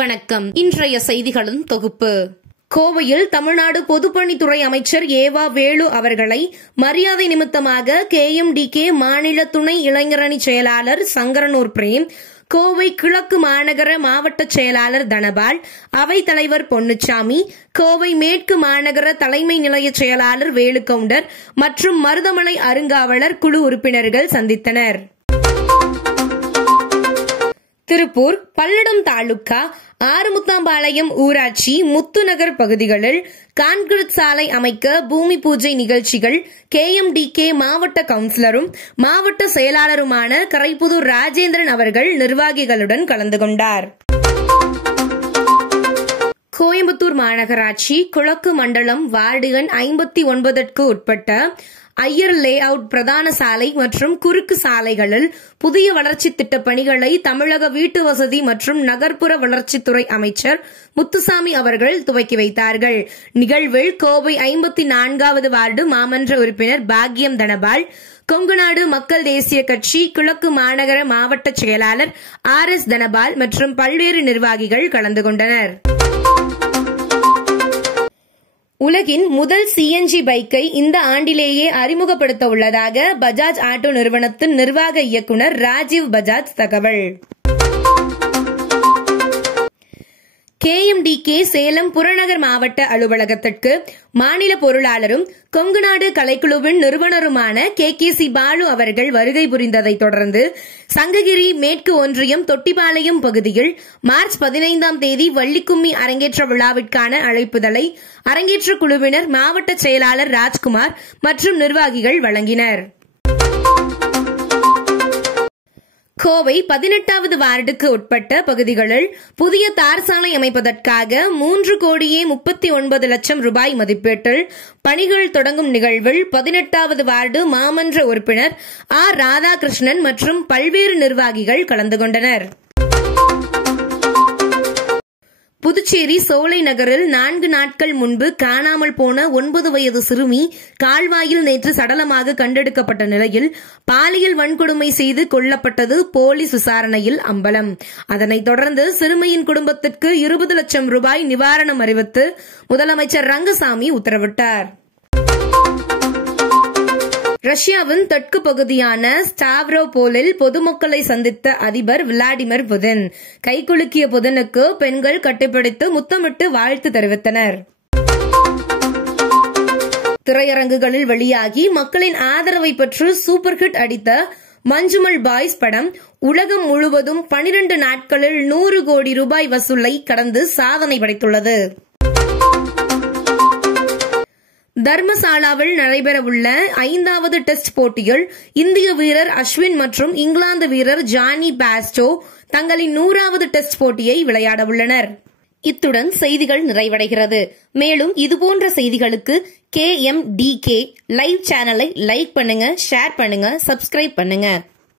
வணக்கம். இன்றைய செய்திகளின் தொகுப்பு. கோவையில் தமிழ்நாடு பொதுப்பணித்துறை அமைச்சர் ஏவா வேலு அவர்களை மரியாதை நிமித்தமாக KMDK மாநில துணை இளைஞரணி செயலாளர் சங்கரனூர் பிரேம், கோவை கிழக்கு மாநகர மாவட்ட செயலாளர் தனபால், அவைத்தலைவர் பொன்னுச்சாமி, கோவை மேற்கு மாநகர தலைமை நிலைய செயலாளர் வேலுகவுண்டர் மற்றும் மருதமலை அருங்காவலர் குழு உறுப்பினர்கள் சந்தித்தனர். திருப்பூர் பல்லடம் தாலுகா ஆறுமுத்தாம்பாளையம் ஊராட்சி முத்துநகர் பகுதிகளில் கான்கிரீட் சாலை அமைக்க பூமி பூஜை நிகழ்ச்சிகள் KMDK மாவட்ட கவுன்சிலரும் மாவட்ட செயலாளருமான கரைப்புதூர் ராஜேந்திரன் அவர்கள் நிர்வாகிகளுடன் கலந்து கொண்டார். கோயம்புத்தூர் மாநகராட்சி கிழக்கு மண்டலம் வார்டு எண் 59க்கு உட்பட்ட ஐயர் லே அவுட் பிரதான சாலை மற்றும் குறுக்கு சாலைகளில் புதிய வளர்ச்சி திட்ட பணிகளை தமிழக வீட்டு வசதி மற்றும் நகர்ப்புற வளர்ச்சித்துறை அமைச்சர் முத்துசாமி அவர்கள் துவக்கி வைத்தார்கள். நிகழ்வில் கோவை 54வது வார்டு மாமன்ற உறுப்பினர் பாக்யம் தனபால், கொங்குநாடு மக்கள் தேசிய கட்சி கிழக்கு மாநகர மாவட்ட செயலாளர் RS தனபால் மற்றும் பல்வேறு நிர்வாகிகள் கலந்து கொண்டனர். உலகின் முதல் CNG பைக்கை இந்த ஆண்டிலேயே அறிமுகப்படுத்த உள்ளதாக பஜாஜ் ஆட்டோ நிறுவனத்தின் நிர்வாக இயக்குநர் ராஜீவ் பஜாஜ் தகவல். KMDK சேலம் புறநகர் மாவட்ட அலுவலகத்திற்கு மாநில பொருளாளரும் கொங்குநாடு கலைக்குழுவின் நிறுவனருமான KKC பாலு அவர்கள் வருகை புரிந்ததை தொடர்ந்து சங்ககிரி மேற்கு ஒன்றியம் தொட்டிபாளையம் பகுதியில் மார்ச் 15ஆம் தேதி வள்ளிக்கும்மி அரங்கேற்ற விழாவிற்கான அழைப்புதலை அரங்கேற்ற குழுவினர் மாவட்ட செயலாளர் ராஜ்குமார் மற்றும் நிர்வாகிகள் வழங்கினர். கோவை 18வது வார்டுக்கு உட்பட்ட பகுதிகளில் புதிய தார் சாலை அமைப்பதற்காக 3,39,00,000 ரூபாய் மதிப்பீட்டில் பணிகள் தொடங்கும் நிகழ்வில் 18வது வார்டு மாமன்ற உறுப்பினர் ராதாகிருஷ்ணன் மற்றும் பல்வேறு நிர்வாகிகள் கலந்து கொண்டனர். புதுச்சேரி சோலை நகரில் 4 நாட்கள் முன்பு காணாமல் போன 9 வயது சிறுமி கால்வாயில் நேற்று சடலமாக கண்டெடுக்கப்பட்ட நிலையில் பாலியல் வன்கொடுமை செய்து கொல்லப்பட்டது போலீஸ் விசாரணையில் அம்பலம். அதனைத் தொடர்ந்து சிறுமியின் குடும்பத்திற்கு 20 லட்சம் ரூபாய் நிவாரணம் அறிவித்து முதலமைச்சர் ரங்கசாமி உத்தரவிட்டார். ரஷ்யாவின் தெற்கு பகுதியான ஸ்டாவ்ரோபோலில் பொதுமக்களை சந்தித்த அதிபர் விளாடிமிர் புதின் கைகுலுக்கிய புதினுக்கு பெண்கள் கட்டிப்பிடித்து முத்தமிட்டு வாழ்த்து தெரிவித்தனர். திரையரங்குகளில் வெளியாகி மக்களின் ஆதரவை பெற்று சூப்பர் ஹிட் அடித்த மஞ்சுமல் பாய்ஸ் படம் உலகம் முழுவதும் 12 நாட்களில் 100 கோடி ரூபாய் வசூலை கடந்து சாதனை படைத்துள்ளது. தர்மசாலாவில் நடைபெறவுள்ள 5வது டெஸ்ட் போட்டியில் இந்திய வீரர் அஸ்வின் மற்றும் இங்கிலாந்து வீரர் ஜானி பாஸ்டோ தங்களின் 100வது டெஸ்ட் போட்டியை விளையாட உள்ளனர். இத்துடன் செய்திகள் நிறைவடைகிறது. மேலும் இதுபோன்ற செய்திகளுக்கு KMDK லைவ் சேனலை லைக் பண்ணுங்க, ஷேர் பண்ணுங்க, சப்ஸ்கிரைப் பண்ணுங்க.